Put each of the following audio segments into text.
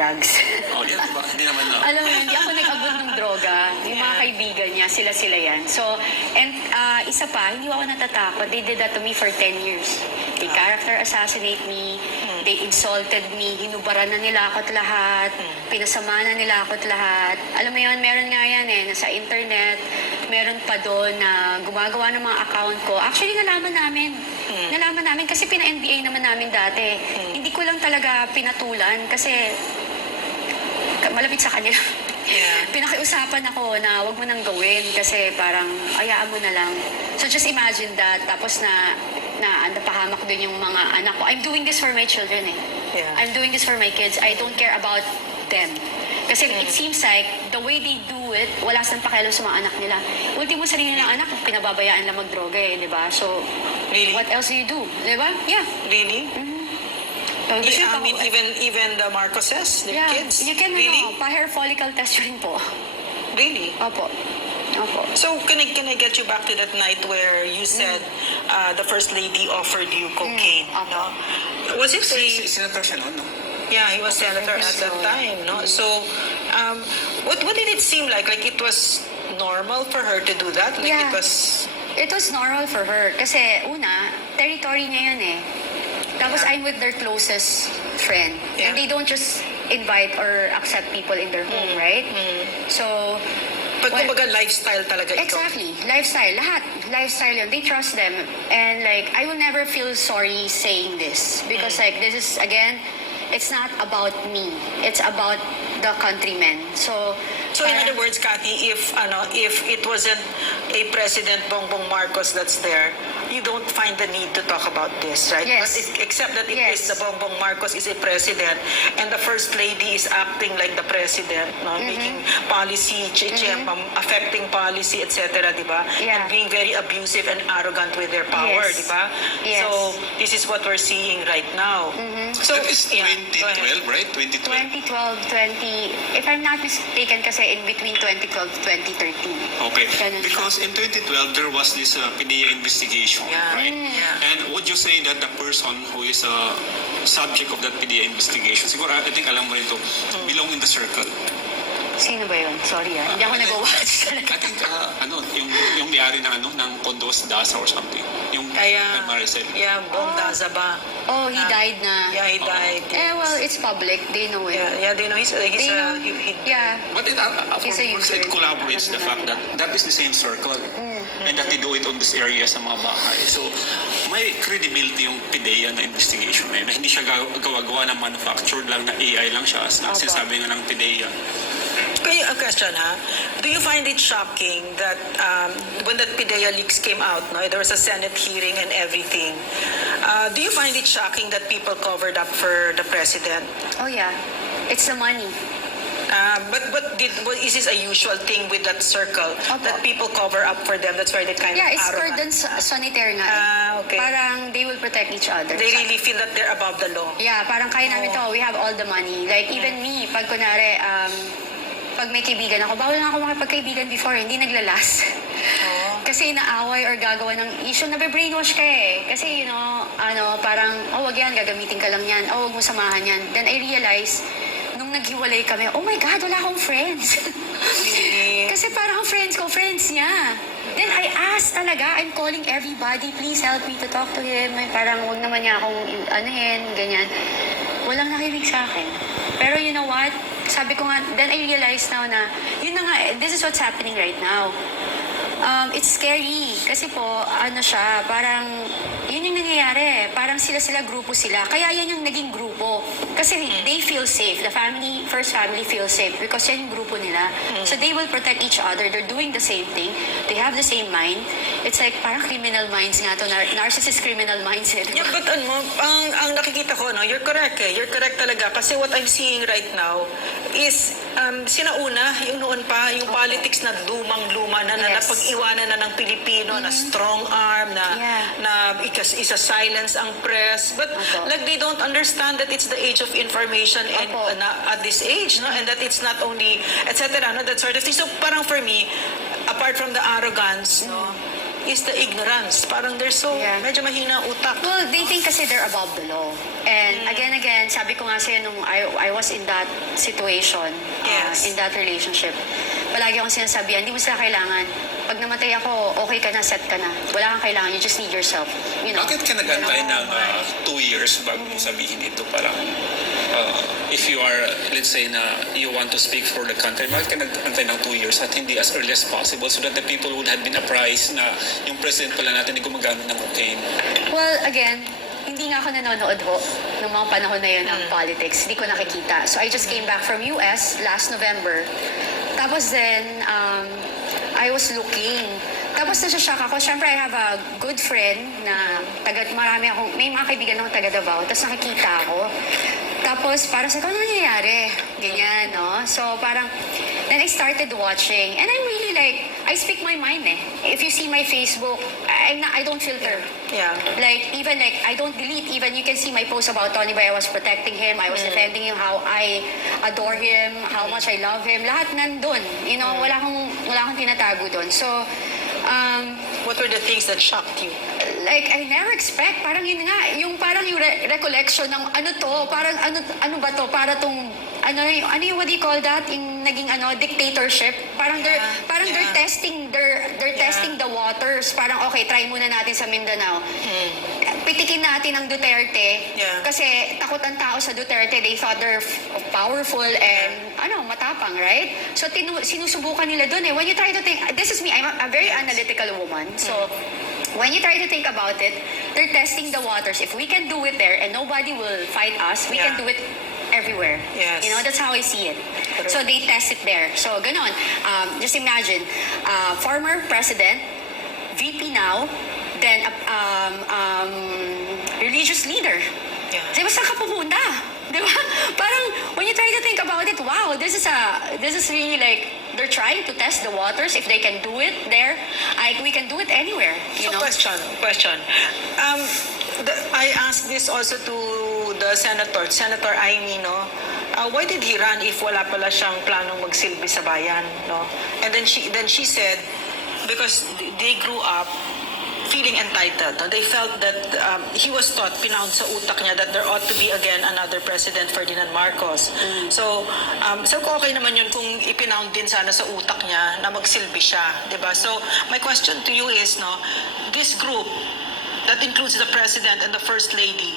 drugs. Oh, yan ba? Hindi naman na. Alam mo yun, hindi ako nag-abot ng droga. Yung mga kaibigan niya, sila yan. So, and isa pa, hindi ako natatakot. They did that to me for 10 years. They character assassinate me. They insulted me. Hinubaran na nila ako't lahat. Pinasama na nila ako't lahat. Alam mo yun, meron nga yan nasa internet. Meron pa doon na gumagawa ng mga account ko. Actually, nalaman namin. Nalaman namin kasi pina-NBA naman namin dati. Hindi ko lang talaga pinatulan kasi malapit sa kanila. Yeah. Pinakiusapan ako na wag mo nang gawin kasi parang ayaan mo na lang. So just imagine that. Tapos napahamak din yung mga anak ko. I'm doing this for my children Yeah. I'm doing this for my kids. I don't care about them. Kasi it seems like the way they do it, wala silang pakialam sa mga anak nila. Ultimo sarili ng anak, pinababayaan lang magdroga di ba? So, Really? what else do you do? Di ba? Yeah. Really? I mean, even the Marcoses, their kids? You can, really? pa-hair follicle test rin po. Really? Opo. So, can I get you back to that night where you said the First Lady offered you cocaine? No? Was it Senator siya noon, no? Yeah, he was senator at that time, no? So, what did it seem like? Like it was normal for her to do that? Like Yeah. it was... It was normal for her. Kasi una, territory niya yun Tapos Yeah. I'm with their closest friend. Yeah. And they don't just invite or accept people in their home, right? So, But well, kumbaga lifestyle talaga ito. exactly. Lifestyle. Lahat. Lifestyle yun. They trust them. And like, I will never feel sorry saying this. Because like, this is, again, it's not about me. It's about the countrymen. So In other words, Cathy, if it wasn't a President Bongbong Marcos that's there, you don't find the need to talk about this, right? Yes. But except that it Yes. is the Bongbong Marcos is a president, and the First Lady is acting like the president, no? Making policy, affecting policy, etc., di ba? Yeah. And being very abusive and arrogant with their power, Yes. di ba? Yes. So this is what we're seeing right now. So That is yeah, go ahead. 2012, right? 2012, if I'm not mistaken kasi in between 2012 to 2013. Okay. Ganun siya. Because in 2012, there was this PDEA investigation, Yeah. right? Yeah. And would you say that the person who is a subject of that PDEA investigation, siguro I think alam mo rin ito, belong in the circle? Sino ba yun? Sorry hindi ako nag-watch talaga. I think, yung may-ari ng ng condos, DASA or something. Yung Kaya, Maricel. yeah, Bong Daza ba? Oh, he died na. Yeah, he died. Well, it's public. They know it. Yeah, they know he's They know. Yeah. But it, He's a of course, it user. collaborates the fact that that is the same circle and that they do it on this area sa mga bahay. So, may credibility yung PIDEA na investigation na yun, na hindi siya gawa-gawa ng manufactured lang na AI lang siya, as Opo. sinasabi nga ng PIDEA. Okay, a question, ha? Do you find it shocking that when that PIDEA leaks came out, no, there was a Senate hearing and everything, do you find it shocking that people covered up for the president? Oh, yeah. It's the money. But is this a usual thing with that circle, Opo. that people cover up for them? That's why they kind Yeah, of it's arrogant. cordon sanitaire nga. Okay. Parang they will protect each other. They really feel that they're above the law. Yeah, parang kaya namin to. We have all the money. Like, even me, pag kunwari, pag may kaibigan ako, bawal na ako makipagkaibigan before, hindi naglalas. Kasi inaaway or gagawa ng issue, nabe-brainwash ka Kasi, parang, wag yan, gagamitin ka lang yan. Wag mo samahan yan. Then I realized, nung naghiwalay kami, oh my God, wala akong friends. Kasi parang ang friends ko, friends niya. Then I asked talaga, I'm calling everybody, please help me to talk to him. Parang wag naman niya akong ganyan. Walang nakinig sa akin. Pero you know what? Sabi ko nga, then I realized now na, yun na nga, this is what's happening right now. It's scary. Kasi po, parang, yun yung nangyayari. Parang sila grupo sila. Kaya yan yung naging grupo. Kasi they feel safe. The first family feels safe because yan yung grupo nila. So they will protect each other. They're doing the same thing. They have the same mind. It's like, parang criminal minds nga to. Narcissist criminal minds Yeah, but ang nakikita ko, no, you're correct You're correct talaga. Kasi what I'm seeing right now is, sinauna, yung noon pa, yung politics na lumang-luma na, Yes. napag-iwanan na ng Pilipino, na strong arm, na isa-silence ang press. But like they don't understand that it's the age of information and at this age, no, and that it's not only, etc., no, that sort of thing. So parang for me, apart from the arrogance, no, is the ignorance. Parang they're so, Yeah. medyo mahina utak. Well, they think kasi they're above the law. And again, sabi ko nga sa'yo nung I was in that situation, Yes. in that relationship, palagi akong sinasabihan, hindi mo sila kailangan. Pag namatay ako, okay ka na, set ka na. Wala kang kailangan, you just need yourself. You know? Bakit ka nag-antay ng 2 years bago mo sabihin ito? Parang, if you are, let's say na you want to speak for the country, bakit ka nag-antay ng 2 years at hindi as early as possible so that the people would have been apprised na yung president pala natin ay gumagamit ng cocaine? Well, again, hindi nga ako nanonood ho ng mga panahon na yun ng politics. Hindi ko nakikita. So I just came back from US last November. Tapos then, I was looking. Tapos nasa-shock ako. Siyempre, I have a good friend na may mga kaibigan akong taga Davao. Tapos nakikita ako. Tapos parang sa ano nangyayari? Ganyan, no? So parang, then I started watching. And I'm really like, I speak my mind eh. If you see my Facebook, I don't filter. Yeah. Like, even like, I don't delete. Even you can see my post about Tony Boy. I was protecting him. I was defending him. How I adore him. How much I love him. Lahat nandun. You know, wala akong tinatago dun. So, What were the things that shocked you? like, I never expect. Parang yun nga. Yung parang yung recollection ng ano to. Parang ano ba to? Para tong, what do you call that? Yung naging dictatorship. Parang they're testing the waters. Parang okay, try muna natin sa Mindanao. Pitikin natin ang Duterte. Yeah. Kasi takot ang tao sa Duterte. They thought they're powerful and matapang, right? So sinusubukan nila dun eh. When you try to think, this is me, I'm a very analytical woman. So when you try to think about it, they're testing the waters. If we can do it there and nobody will fight us, we can Yeah. do it everywhere. Yes. You know, that's how I see it. So they test it there. So ganon. Just imagine, former president, VP now, then religious leader. Yeah. Di ba saan ka pupunta? Di ba? Parang when you try to think about it, wow, this is really like they're trying to test the waters. If they can do it there, we can do it anywhere. You So know? question. I asked this also to the Senator Amy, no? Why did he run if wala pala siyang planong magsilbi sa bayan, no? And then she said, because they grew up feeling entitled. No? They felt that he was taught, pinound sa utak niya, that there ought to be again another President Ferdinand Marcos. So ko okay naman yun kung ipinound din sana sa utak niya na magsilbi siya, di ba? So my question to you is, no, this group that includes the President and the First Lady,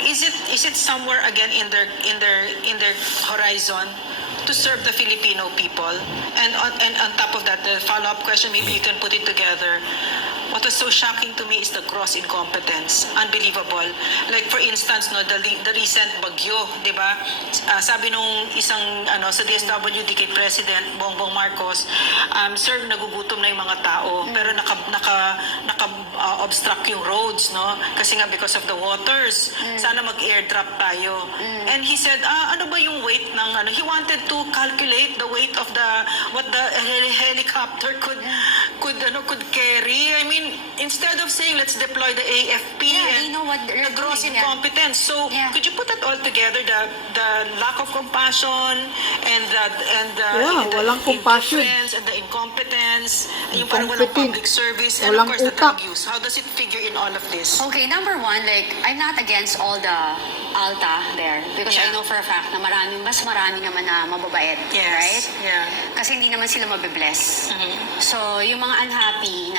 is it somewhere again in their horizon to serve the Filipino people? And on top of that, the follow-up question, maybe you can put it together. What was so shocking to me is the gross incompetence. Unbelievable. Like for instance, no, the recent bagyo, di ba? Sabi nung isang sa DSWD kay President Bongbong Marcos, sir, nagugutom na yung mga tao, pero obstruct yung roads, no? Kasi nga because of the waters. Sana mag-airdrop tayo. And he said, ano ba yung weight ng he wanted to calculate the weight of what the helicopter could carry. I mean, instead of saying let's deploy the AFP Yeah, they know what they're the gross doing, yeah. incompetence. So Yeah. could you put that all together, the lack of compassion and Yeah, walang compassion. indifference and the incompetence, yung parang walang Incompetent. public service, and of Walang course the utak. drug use. How does it figure in all of this? Okay, number one, like, I'm not against all the alta there because I Yeah. know for a fact na mas marami naman na mababait, right? Yeah. Kasi hindi naman sila mabibless. Mm-hmm. So, yung mga unhappy,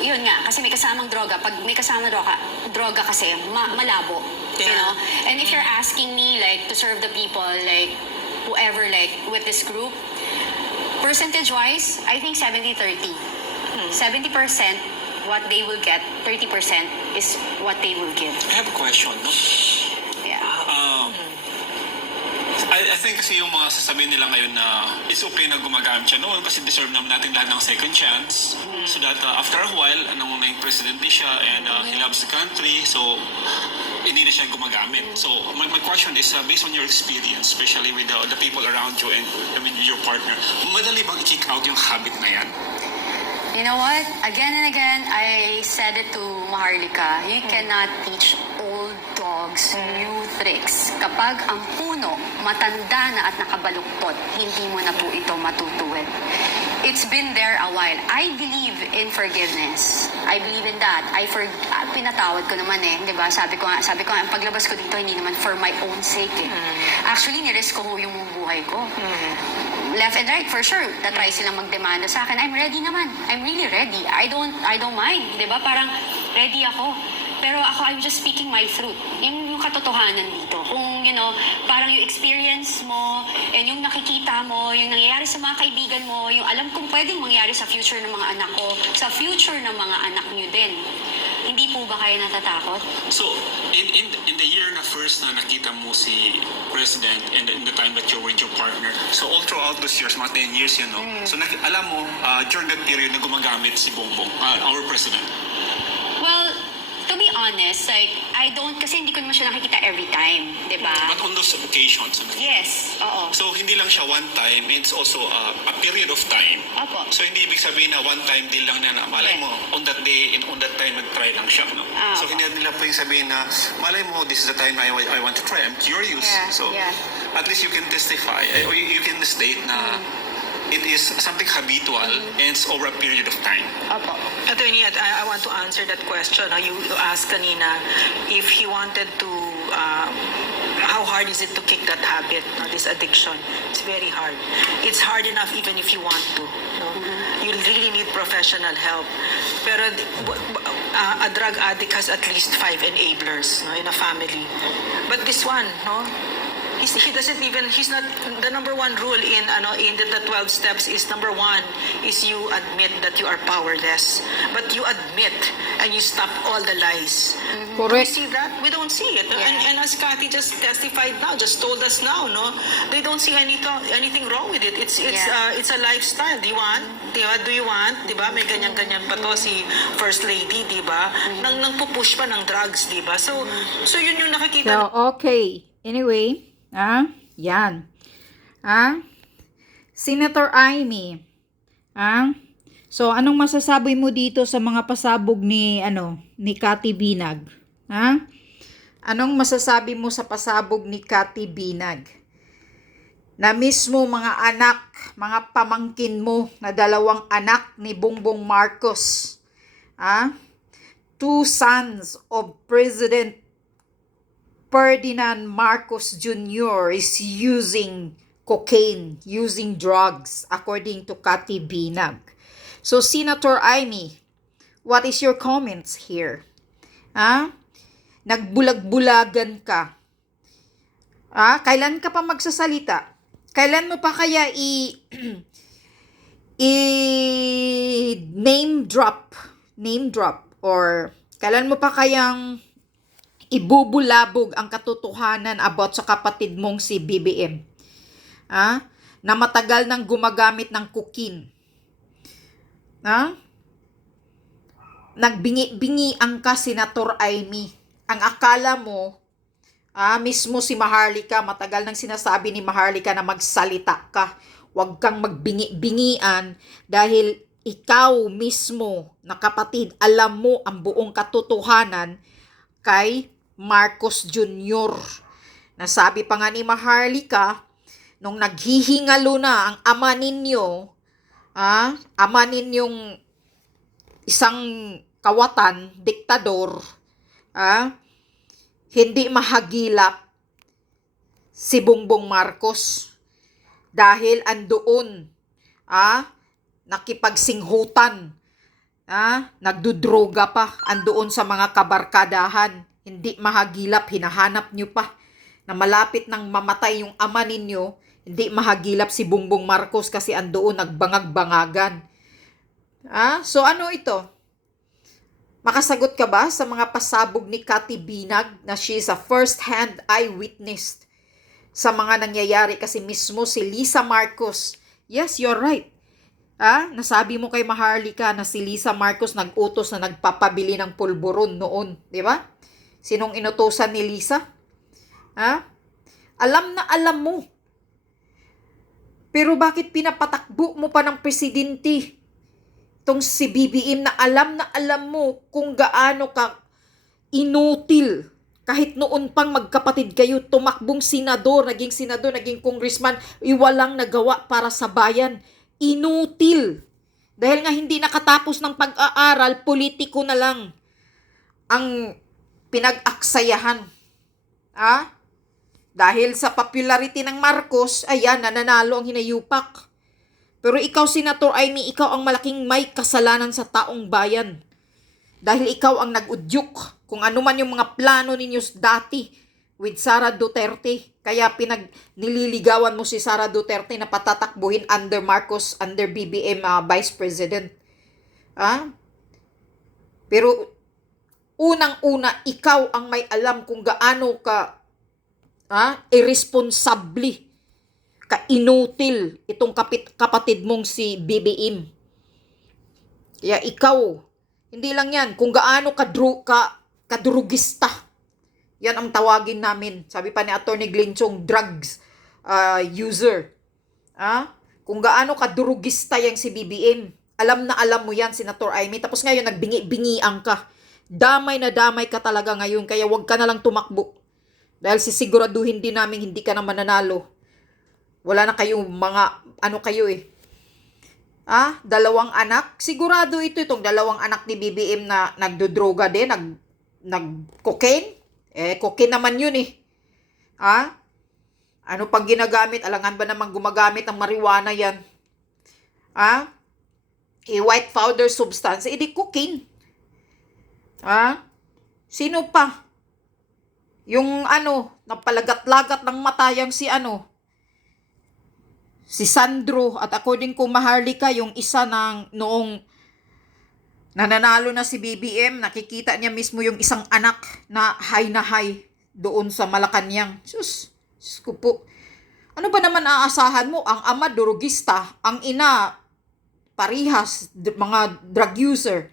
yun nga, kasi may kasamang droga. Pag may kasamang droga kasi, malabo. You Yeah. know? And if you're asking me, like, to serve the people, like, whoever, like, with this group, percentage-wise, I think 70-30. 70% what they will get, 30% is what they will give. I have a question, no? Yeah. I think kasi yung mga sasabihin nila ngayon na it's okay na gumagamit siya noon kasi deserve naman natin lahat ng second chance. So that after a while, nung naging president din siya and he loves the country, so hindi na siya gumagamit. So my question is, based on your experience, especially with the people around you and with your partner, madali bang i-kick out yung habit na yan? You know what? Again and again, I said it to Maharlika. You cannot teach old dog Dogs, new tricks. Kapag ang puno matanda na at nakabaluktot, hindi mo na po ito matutuwid. It's been there a while. I believe in forgiveness. I believe in that. Pinatawad ko naman eh, 'di ba? Sabi ko nga, ang paglabas ko dito hindi naman for my own sake eh. Actually, ni-risk ko yung buhay ko. Left and right, for sure. Tatry silang magdemanda sa akin. I'm ready naman. I'm really ready. I don't mind, 'di ba? Parang ready ako. Pero ako, I'm just speaking my truth. Yung katotohanan dito. Kung, parang yung experience mo, and yung nakikita mo, yung nangyayari sa mga kaibigan mo, yung alam kong pwedeng mangyari sa future ng mga anak ko, sa future ng mga anak nyo din. Hindi po ba kayo natatakot? So, in the year na first na nakita mo si President and in the time that you were with your partner, so all throughout those years, mga 10 years yun, no? So, alam mo, during that period na gumagamit si Bongbong, our President. Well, to be honest, kasi hindi ko naman siya nakikita every time, di ba? But on those occasions, Yes, oo. so hindi lang siya one time, it's also a period of time. Opo. So hindi ibig sabihin na one time deal lang na malay mo, on that day, and on that time, nag-try lang siya. No? So hindi nila pwedeng sabihin na, malay mo, this is the time I want to try. I'm curious. Yeah, So yeah. at least you can testify, or you can state na it is something habitual and it's over a period of time. Opo. Attorney, I want to answer that question. You asked kanina if he wanted to, how hard is it to kick that habit, this addiction? It's very hard. It's hard enough even if you want to. No? You really need professional help. Pero a drug addict has at least 5 enablers, no, in a family. But this one, no? He doesn't even, he's not, the number one rule in the 12 steps is, number one is you admit that you are powerless. But you admit and you stop all the lies. Do we Correct. see that? We don't see it. Yeah. And as Cathy just testified now, just told us now, no? They don't see anything wrong with it. It's a lifestyle. Do you want? Do you want? Diba? May ganyan-ganyan pa to si First Lady, diba? Nang pupush pa ng drugs, diba? So yun yung nakikita. So, okay. Anyway, yan. Senator Amy. So, anong masasabi mo dito sa mga pasabog ni Cathy Binag? Anong masasabi mo sa pasabog ni Cathy Binag? Na mismo mga anak, mga pamangkin mo na 2 anak ni Bongbong Marcos. 2 sons of President Ferdinand Marcos Jr. is using cocaine, using drugs, according to Cathy Binag. So, Senator Amy, what is your comments here? Nagbulag-bulagan ka. Kailan ka pa magsasalita? Kailan mo pa kaya name drop, or kailan mo pa kayang ibubulabog ang katotohanan about sa kapatid mong si BBM? Na matagal nang gumagamit ng cocaine. Nagbingi-bingian ka, Senator Amy. Ang akala mo, mismo si Maharlika, matagal nang sinasabi ni Maharlika na magsalita ka. Huwag kang magbingi-bingian dahil ikaw mismo na kapatid, alam mo ang buong katotohanan kay Marcos Jr. Nasabi pa nga ni Maharlika, nung naghihingalo na ang ama ninyong isang kawatan, diktador, hindi mahagilap si Bongbong Marcos dahil andoon, nakipagsinghutan, nagdudroga pa, andoon sa mga kabarkadahan. Hindi mahagilap, hinahanap nyo pa na malapit nang mamatay yung ama ninyo, hindi mahagilap si Bongbong Marcos kasi andoon nagbangag-bangagan. So ano ito? Makasagot ka ba sa mga pasabog ni Cathy Binag na she is a first-hand eyewitness sa mga nangyayari kasi mismo si Lisa Marcos? Yes, you're right. Nasabi mo kay Maharlika na si Lisa Marcos nag-utos na nagpapabili ng pulburon noon, di ba? Sinong inutosan ni Lisa? Alam na alam mo. Pero bakit pinapatakbo mo pa ng presidente? Itong si BBM na alam mo kung gaano ka inutil Kahit noon pang magkapatid kayo, tumakbong senador, naging congressman, walang nagawa para sa bayan. Inutil. Dahil nga hindi nakatapos ng pag-aaral, politiko na lang ang pinag-aksayahan. Dahil sa popularity ng Marcos, ayan, nananalo ang hinayupak. Pero ikaw, Senator Amy, ikaw ang malaking may kasalanan sa taong bayan. Dahil ikaw ang nag-udyok kung ano man yung mga plano ninyo dati with Sara Duterte. Kaya nililigawan mo si Sara Duterte na patatakbuhin under Marcos, under BBM Vice President. Pero unang-una, ikaw ang may alam kung gaano ka irresponsable, ka-inutil itong kapatid mong si BBM. Kaya ikaw, hindi lang yan, kung gaano kadurugista. Yan ang tawagin namin. Sabi pa ni Atty. Glinchong, drugs user. Kung gaano kadurugista yang si BBM. Alam na alam mo yan, Senator Amy. Tapos ngayon, nagbingi-bingian ka. Damay na damay ka talaga ngayon. Kaya wag ka na lang tumakbo. Dahil sisiguraduhin din namin hindi ka na mananalo. Wala na kayong mga, kayo eh. Dalawang anak. Sigurado itong dalawang anak ni BBM na nagdodroga din, nag-cocaine. Cocaine naman yun eh. Ano pang ginagamit? Alangan ba namang gumagamit ng marijuana yan? White powder substance. Di cocaine. Sino pa? Yung napalagat-lagat ng matayang si Sandro, at according ko Maharlika, yung isa ng noong nananalo na si BBM, nakikita niya mismo yung isang anak na high doon sa Malacanang. Sus ko po. Ano ba naman aasahan mo? Ang ama, durugista. Ang ina, parihas, mga drug user.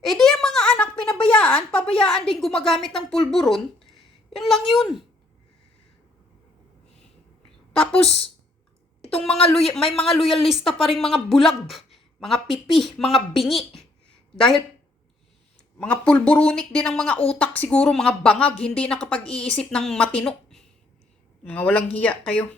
Di ang mga anak pabayaan din gumagamit ng pulburon. Yun lang yun. Tapos, itong may mga loyalista pa rin mga bulag, mga pipi, mga bingi. Dahil mga pulburunik din ang mga utak siguro, mga bangag, hindi nakapag-iisip ng matino. Mga walang hiya kayo.